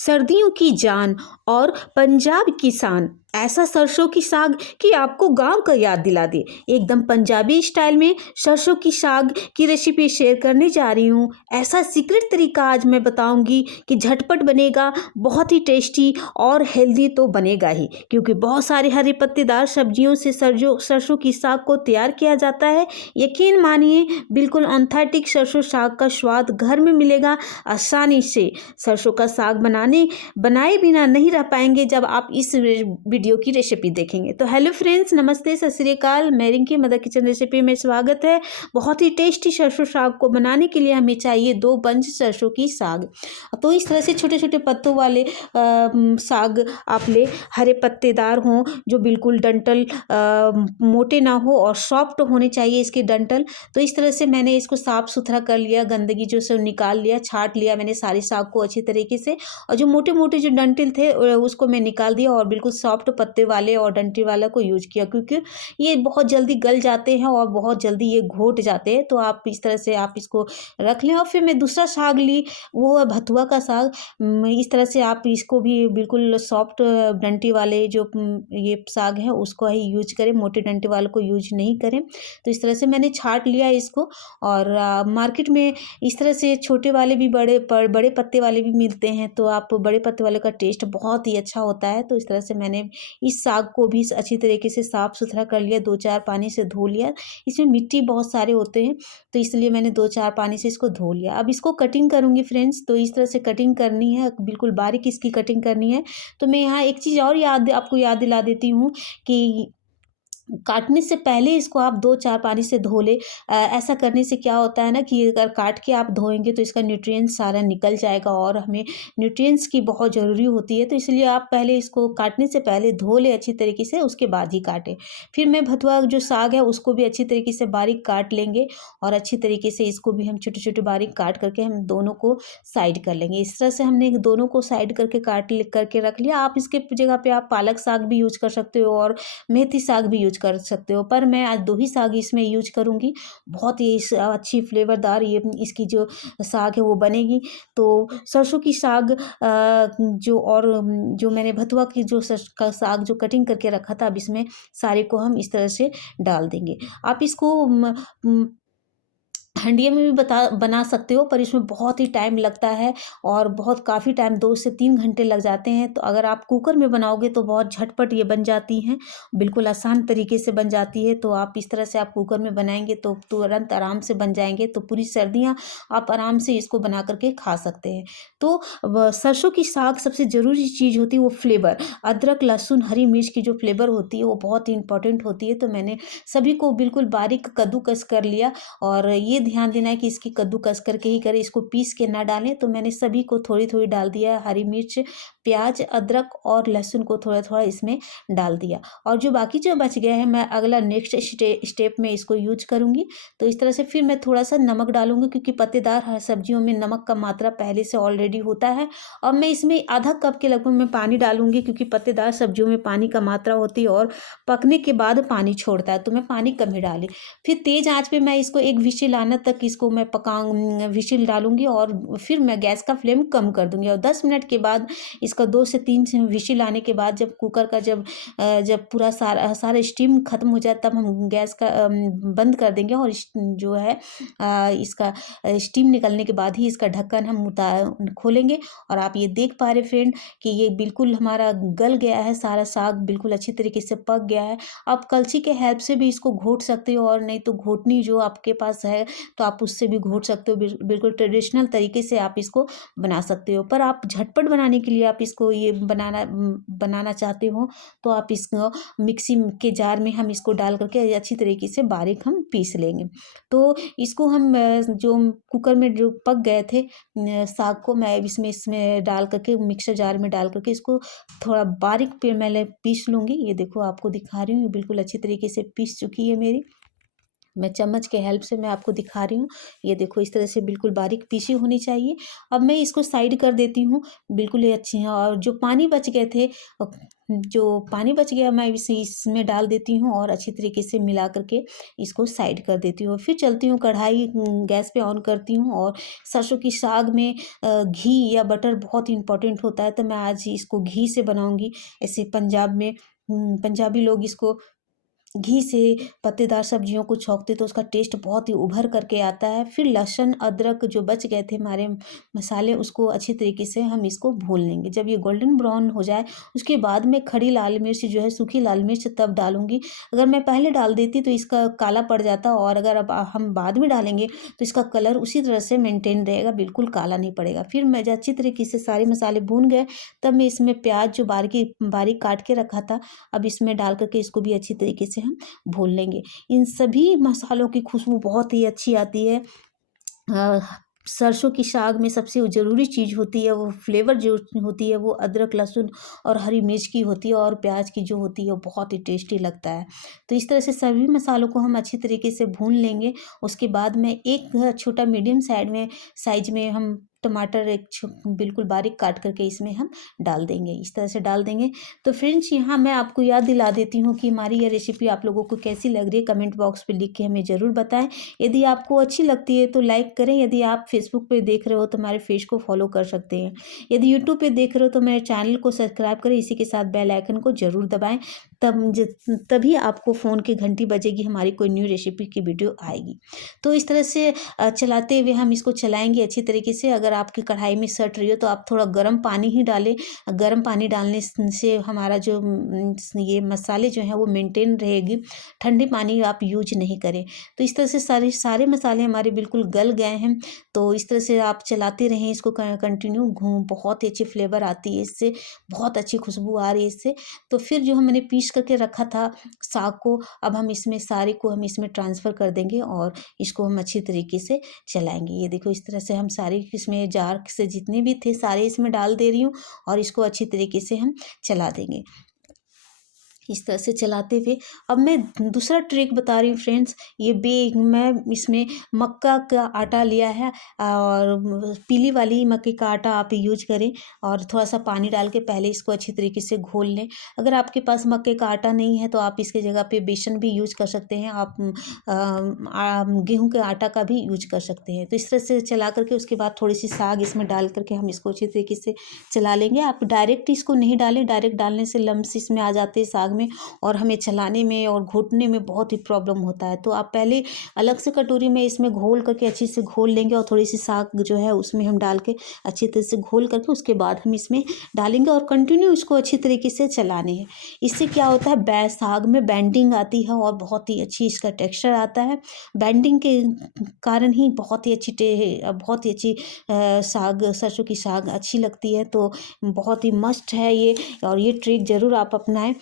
सर्दियों की जान और पंजाब की शान, ऐसा सरसों की साग कि आपको गांव का याद दिला दे। एकदम पंजाबी स्टाइल में सरसों की साग की रेसिपी शेयर करने जा रही हूँ। ऐसा सीक्रेट तरीका आज मैं बताऊंगी कि झटपट बनेगा, बहुत ही टेस्टी और हेल्दी तो बनेगा ही, क्योंकि बहुत सारे हरे पत्तेदार सब्जियों से सरसों सरसों की साग को तैयार किया जाता है। यकीन मानिए, बिल्कुल ऑथेंटिक सरसों साग का स्वाद घर में मिलेगा आसानी से। सरसों का साग बनाए बिना नहीं रह पाएंगे जब आप इस वीडियो की रेसिपी देखेंगे। तो हेलो फ्रेंड्स, नमस्ते, सत श्री अकाल। मैं रिंकी मदर किचन रेसिपी में स्वागत है। बहुत ही टेस्टी सरसों साग को बनाने के लिए हमें चाहिए 2 बंच सरसों की साग। तो इस तरह से छोटे छोटे पत्तों वाले साग आप ले, हरे पत्तेदार हों, जो बिल्कुल डंठल मोटे ना हो और सॉफ्ट होने चाहिए इसके डंठल। तो इस तरह से मैंने इसको साफ सुथरा कर लिया, गंदगी जो सब निकाल लिया, छांट लिया मैंने सारी साग को अच्छी तरीके से। और जो मोटे मोटे जो डंठल थे उसको मैं निकाल दिया और बिल्कुल सॉफ्ट पत्ते वाले और डंठल वाला को यूज किया, क्योंकि ये बहुत जल्दी गल जाते हैं और बहुत जल्दी ये घोट जाते हैं। तो आप इस तरह से आप इसको रख लें। और फिर मैं दूसरा साग ली, वो है भथुआ का साग। इस तरह से आप इसको भी बिल्कुल सॉफ्ट डंठी वाले जो ये साग है उसको ही यूज करें, मोटे डंठे वाले को यूज नहीं करें। तो इस तरह से मैंने छांट लिया इसको। और मार्केट में इस तरह से छोटे वाले भी बड़े पत्ते वाले भी मिलते हैं, तो आप बड़े पत्ते वाले का टेस्ट बहुत ही अच्छा होता है। तो इस तरह से मैंने इस साग को भी अच्छी तरीके से साफ सुथरा कर लिया, 2-4 पानी से धो लिया। इसमें मिट्टी बहुत सारे होते हैं, तो इसलिए मैंने 2-4 पानी से इसको धो लिया। अब इसको कटिंग करूँगी फ्रेंड्स। तो इस तरह से कटिंग करनी है, बिल्कुल बारीक इसकी कटिंग करनी है। तो मैं यहाँ एक चीज़ और आपको याद दिला देती हूँ कि काटने से पहले इसको आप 2-4 पानी से धो लें। ऐसा करने से क्या होता है ना कि अगर काट के आप धोएँगे तो इसका न्यूट्रिएंट्स सारा निकल जाएगा, और हमें न्यूट्रिएंट्स की बहुत ज़रूरी होती है। तो इसलिए आप पहले इसको काटने से पहले धो लें अच्छी तरीके से, उसके बाद ही काटें। फिर मैं भथुआ जो साग है उसको भी अच्छी तरीके से बारीक काट लेंगे, और अच्छी तरीके से इसको भी हम छोटे-छोटे बारीक काट करके हम दोनों को साइड कर लेंगे। इस तरह से हमने दोनों को साइड करके करके रख लिया। आप इसके जगह पे आप पालक साग भी यूज़ कर सकते हो और मेथी साग भी यूज कर सकते हो, पर मैं आज 2 ही साग इसमें यूज करूँगी। बहुत ही अच्छी फ्लेवरदार ये इसकी जो साग है वो बनेगी। तो सरसों की साग जो मैंने भथुआ की जो का साग जो कटिंग करके रखा था, अब इसमें सारे को हम इस तरह से डाल देंगे। आप इसको हंडिया में भी बना सकते हो, पर इसमें बहुत ही टाइम लगता है और बहुत काफ़ी टाइम 2 से 3 घंटे लग जाते हैं। तो अगर आप कुकर में बनाओगे तो बहुत झटपट ये बन जाती हैं, बिल्कुल आसान तरीके से बन जाती है। तो आप इस तरह से आप कुकर में बनाएंगे तो तुरंत आराम से बन जाएंगे। तो पूरी सर्दियाँ आप आराम से इसको बना करके खा सकते हैं। तो सरसों की साग सबसे ज़रूरी चीज़ होती है वो फ्लेवर। अदरक, लहसुन, हरी मिर्च की जो फ्लेवर होती है वो बहुत ही इंपॉर्टेंट होती है। तो मैंने सभी को बिल्कुल बारीक कद्दूकस कर लिया, और ये ध्यान देना है कि इसकी कद्दूकस करके ही करें, इसको पीस के ना डालें। तो मैंने सभी को थोड़ी-थोड़ी डाल दिया, हरी मिर्च, प्याज, अदरक और लहसुन को थोड़ा-थोड़ा इसमें डाल दिया। और जो बाकी जो बच गया है मैं अगला नेक्स्ट स्टेप में इसको यूज़ करूँगी। तो इस तरह से फिर मैं थोड़ा-सा नमक डालूँगी, क्योंकि पत्तेदार हर सब्जियों में नमक का मात्रा पहले से ऑलरेडी होता है। और मैं इसमें आधा कप के लगभग मैं पानी डालूँगी, क्योंकि पत्तेदार सब्जियों में पानी का मात्रा होती है और पकने के बाद पानी छोड़ता है, तो मैं पानी कम ही डाली। फिर तेज़ आँच पे मैं इसको एक विशिल आने तक इसको मैं विशिल डालूँगी, और फिर मैं गैस का फ्लेम कम कर दूँगी। और 10 मिनट के बाद इसका 2 से 3 विशिल आने के बाद जब कुकर का जब पूरा सारा स्टीम खत्म हो जाए, तब हम गैस का बंद कर देंगे। और जो है इसका स्टीम निकलने के बाद ही इसका ढक्कन हम खोलेंगे। और आप ये देख पा रहे फ्रेंड कि ये बिल्कुल हमारा गल गया है, सारा साग बिल्कुल अच्छी तरीके से पक गया है। आप कलछी के हेल्प से भी इसको घोट सकते हो, और नहीं तो घोटनी जो आपके पास है तो आप उससे भी घोट सकते हो। बिल्कुल ट्रेडिशनल तरीके से आप इसको बना सकते हो। पर आप झटपट बनाने के लिए आप इसको ये बनाना चाहते हो तो आप इसको मिक्सी के जार में हम इसको डाल करके अच्छी तरीके से बारीक हम पीस लेंगे। तो इसको हम जो कुकर में जो पक गए थे साग को मैं इसमें डाल करके मिक्सर जार में डाल करके इसको थोड़ा बारीक मैं पीस लूँगी। ये देखो आपको दिखा रही हूँ, बिल्कुल अच्छी तरीके से पीस चुकी है मेरी। मैं चम्मच के हेल्प से मैं आपको दिखा रही हूँ। ये देखो इस तरह से बिल्कुल बारीक पीसी होनी चाहिए। अब मैं इसको साइड कर देती हूँ, बिल्कुल ये अच्छी है। और जो पानी बच गए थे, जो पानी बच गया मैं इसमें डाल देती हूँ और अच्छी तरीके से मिला करके इसको साइड कर देती हूँ। फिर चलती हूँ, कढ़ाई गैस पे ऑन करती हूँ और सरसों की साग में घी या बटर बहुत इम्पोर्टेंट होता है, तो मैं आज इसको घी से बनाऊँगी। ऐसे पंजाब में पंजाबी लोग इसको घी से पत्तेदार सब्जियों को छौंकते तो उसका टेस्ट बहुत ही उभर करके आता है। फिर लहसुन अदरक जो बच गए थे हमारे मसाले, उसको अच्छी तरीके से हम इसको भून लेंगे। जब ये गोल्डन ब्राउन हो जाए उसके बाद में खड़ी लाल मिर्च जो है, सूखी लाल मिर्च तब डालूँगी। अगर मैं पहले डाल देती तो इसका काला पड़ जाता, और अगर अब हम बाद में डालेंगे तो इसका कलर उसी तरह से मेंटेन रहेगा, बिल्कुल काला नहीं पड़ेगा। फिर मैं जब अच्छी तरीके से सारे मसाले भून गए, तब मैं इसमें प्याज जो बारीक काट के रखा था, अब इसमें डाल करके इसको भी अच्छी तरीके से हम भून लेंगे। इन सभी मसालों की खुशबू बहुत ही अच्छी आती है। अ, सरसों की साग में सबसे ज़रूरी चीज़ होती है, वो फ्लेवर जो होती है वो अदरक, लहसुन और हरी मिर्च की होती है, और प्याज की जो होती है वो बहुत ही टेस्टी लगता है। तो इस तरह से सभी मसालों को हम अच्छी तरीके से भून लेंगे। उसके बाद में एक छोटा मीडियम साइज़ में हम टमाटर बिल्कुल बारीक काट करके इसमें हम डाल देंगे, इस तरह से डाल देंगे। तो फ्रेंड्स, यहाँ मैं आपको याद दिला देती हूँ कि हमारी ये रेसिपी आप लोगों को कैसी लग रही है, कमेंट बॉक्स पे लिख के हमें ज़रूर बताएं। यदि आपको अच्छी लगती है तो लाइक करें। यदि आप फेसबुक पे देख रहे हो तो हमारे पेज को फॉलो कर सकते हैं। यदि यूट्यूब पे देख रहे हो तो मेरे चैनल को सब्सक्राइब करें, इसी के साथ बेल आइकन को ज़रूर दबाएं। तभी आपको फ़ोन की घंटी बजेगी, हमारी कोई न्यू रेसिपी की वीडियो आएगी। तो इस तरह से चलाते हुए हम इसको चलाएंगे अच्छी तरीके से। अगर आपकी कढ़ाई में सट रही हो तो आप थोड़ा गर्म पानी ही डालें। गर्म पानी डालने से हमारा जो ये मसाले जो हैं वो मेंटेन रहेगी, ठंडे पानी आप यूज नहीं करें। तो इस तरह से सारे मसाले हमारे बिल्कुल गल गए हैं। तो इस तरह से आप चलाते रहें इसको कंटिन्यू, बहुत ही अच्छी फ्लेवर आती है इससे, बहुत अच्छी खुशबू आ रही है इससे। तो फिर जो हमने पीस करके रखा था साग को, अब हम इसमें सारे को हम इसमें ट्रांसफ़र कर देंगे और इसको हम अच्छी तरीके से चलाएंगे। ये देखो इस तरह से हम सारे इसमें जार से जितने भी थे सारे इसमें डाल दे रही हूँ और इसको अच्छी तरीके से हम चला देंगे। इस तरह से चलाते हुए अब मैं दूसरा ट्रिक बता रही हूँ फ्रेंड्स। मैं इसमें मक्का का आटा लिया है, और पीली वाली मक्के का आटा आप यूज करें, और थोड़ा सा पानी डाल के पहले इसको अच्छी तरीके से घोल लें। अगर आपके पास मक्के का आटा नहीं है तो आप इसके जगह पे बेसन भी यूज कर सकते हैं, आप गेहूं के आटा का भी यूज कर सकते हैं। तो इस तरह से चला करके उसके बाद थोड़ी सी साग इसमें डाल करके हम इसको अच्छी तरीके से चला लेंगे। आप डायरेक्ट इसको नहीं डालें, डायरेक्ट डालने से लम्स इसमें आ जाते हैं साग में, और हमें चलाने में और घोटने में बहुत ही प्रॉब्लम होता है। तो आप पहले अलग से कटोरी में इसमें घोल करके अच्छे से घोल लेंगे, और थोड़ी सी साग जो है उसमें हम डाल के अच्छी तरह से घोल करके उसके बाद हम इसमें डालेंगे, और कंटिन्यू इसको अच्छी तरीके से चलाने हैं। इससे क्या होता है, साग में बैंडिंग आती है और बहुत ही अच्छी इसका टेक्सचर आता है। बैंडिंग के कारण ही बहुत ही अच्छी सरसों की साग अच्छी लगती है। तो बहुत ही मस्ट है ये, और ये ट्रिक ज़रूर आप अपनाएं।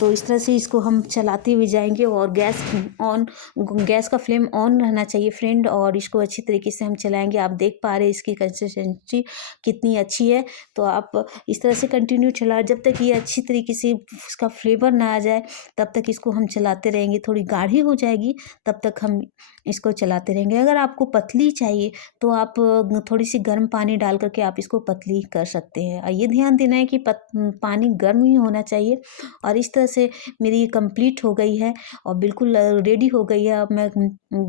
तो इस तरह से इसको हम चलाते हुए जाएंगे, और गैस का फ्लेम ऑन रहना चाहिए फ्रेंड, और इसको अच्छी तरीके से हम चलाएंगे। आप देख पा रहे हैं इसकी कंसिस्टेंसी कितनी अच्छी है। तो आप इस तरह से कंटिन्यू चला, जब तक ये अच्छी तरीके से उसका फ्लेवर ना आ जाए तब तक इसको हम चलाते रहेंगे। थोड़ी गाढ़ी हो जाएगी तब तक हम इसको चलाते रहेंगे। अगर आपको पतली चाहिए तो आप थोड़ी सी गर्म पानी डाल करके आप इसको पतली कर सकते हैं। ये ध्यान देना है कि पानी गर्म ही होना चाहिए। और इस तरह से मेरी ये कंप्लीट हो गई है और बिल्कुल रेडी हो गई है। अब मैं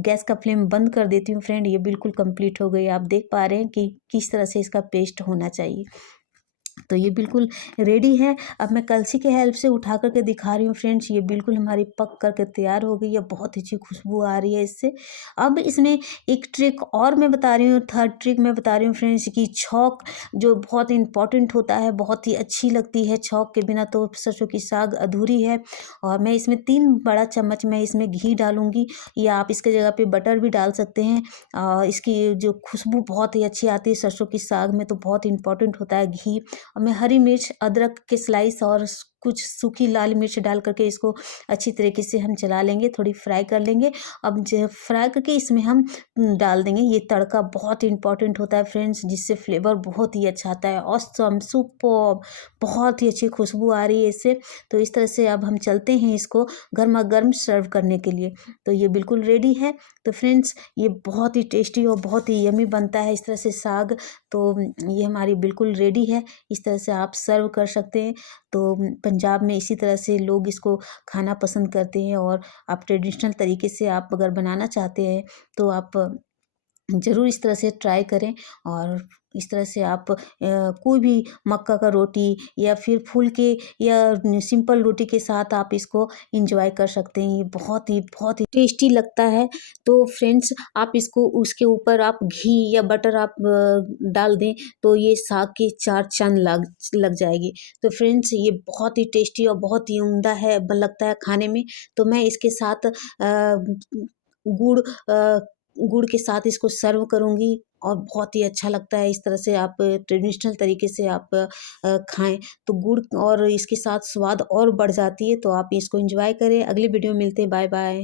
गैस का फ्लेम बंद कर देती हूँ फ्रेंड। ये बिल्कुल कंप्लीट हो गई है। आप देख पा रहे हैं कि किस तरह से इसका पेस्ट होना चाहिए। तो ये बिल्कुल रेडी है। अब मैं कलछी के हेल्प से उठा करके दिखा रही हूँ फ्रेंड्स। ये बिल्कुल हमारी पक करके तैयार हो गई है, बहुत अच्छी खुशबू आ रही है इससे। अब इसमें एक ट्रिक और मैं बता रही हूँ, थर्ड ट्रिक मैं बता रही हूँ फ्रेंड्स, कि छौंक जो बहुत इंपॉर्टेंट होता है, बहुत ही अच्छी लगती है। छौंक के बिना तो सरसों की साग अधूरी है। और मैं इसमें 3 बड़ा चम्मच मैं इसमें घी डालूंगी, या आप इसके जगह पे बटर भी डाल सकते हैं। इसकी जो खुशबू बहुत ही अच्छी आती है सरसों की साग में, तो बहुत इंपॉर्टेंट होता है घी। और मैं हरी मिर्च, अदरक के स्लाइस और कुछ सूखी लाल मिर्च डाल करके इसको अच्छी तरीके से हम चला लेंगे, थोड़ी फ्राई कर लेंगे। अब जो फ्राई करके इसमें हम डाल देंगे ये तड़का, बहुत इंपॉर्टेंट होता है फ्रेंड्स, जिससे फ्लेवर बहुत ही अच्छा आता है। ऑसम, सुपर्ब, बहुत ही अच्छी खुशबू आ रही है इससे। तो इस तरह से अब हम चलते हैं इसको गर्मा-गर्म सर्व करने के लिए। तो ये बिल्कुल रेडी है। तो फ्रेंड्स ये बहुत ही टेस्टी और बहुत ही यम्मी बनता है इस तरह से साग। तो ये हमारी बिल्कुल रेडी है। इस तरह से आप सर्व कर सकते हैं। तो पंजाब में इसी तरह से लोग इसको खाना पसंद करते हैं, और आप ट्रेडिशनल तरीके से आप अगर बनाना चाहते हैं तो आप ज़रूर इस तरह से ट्राई करें। और इस तरह से आप कोई भी मक्का का रोटी या फिर फुलके या सिंपल रोटी के साथ आप इसको एंजॉय कर सकते हैं। ये बहुत ही टेस्टी लगता है। तो फ्रेंड्स आप इसको उसके ऊपर आप घी या बटर आप डाल दें तो ये साग की चार चाँद लग जाएगी। तो फ्रेंड्स ये बहुत ही टेस्टी और बहुत ही उम्दा है लगता है खाने में। तो मैं इसके साथ गुड़ गुड़ के साथ इसको सर्व करूँगी, और बहुत ही अच्छा लगता है। इस तरह से आप ट्रेडिशनल तरीके से आप खाएँ तो गुड़ और इसके साथ स्वाद और बढ़ जाती है। तो आप इसको एंजॉय करें। अगली वीडियो में मिलते हैं। Bye bye.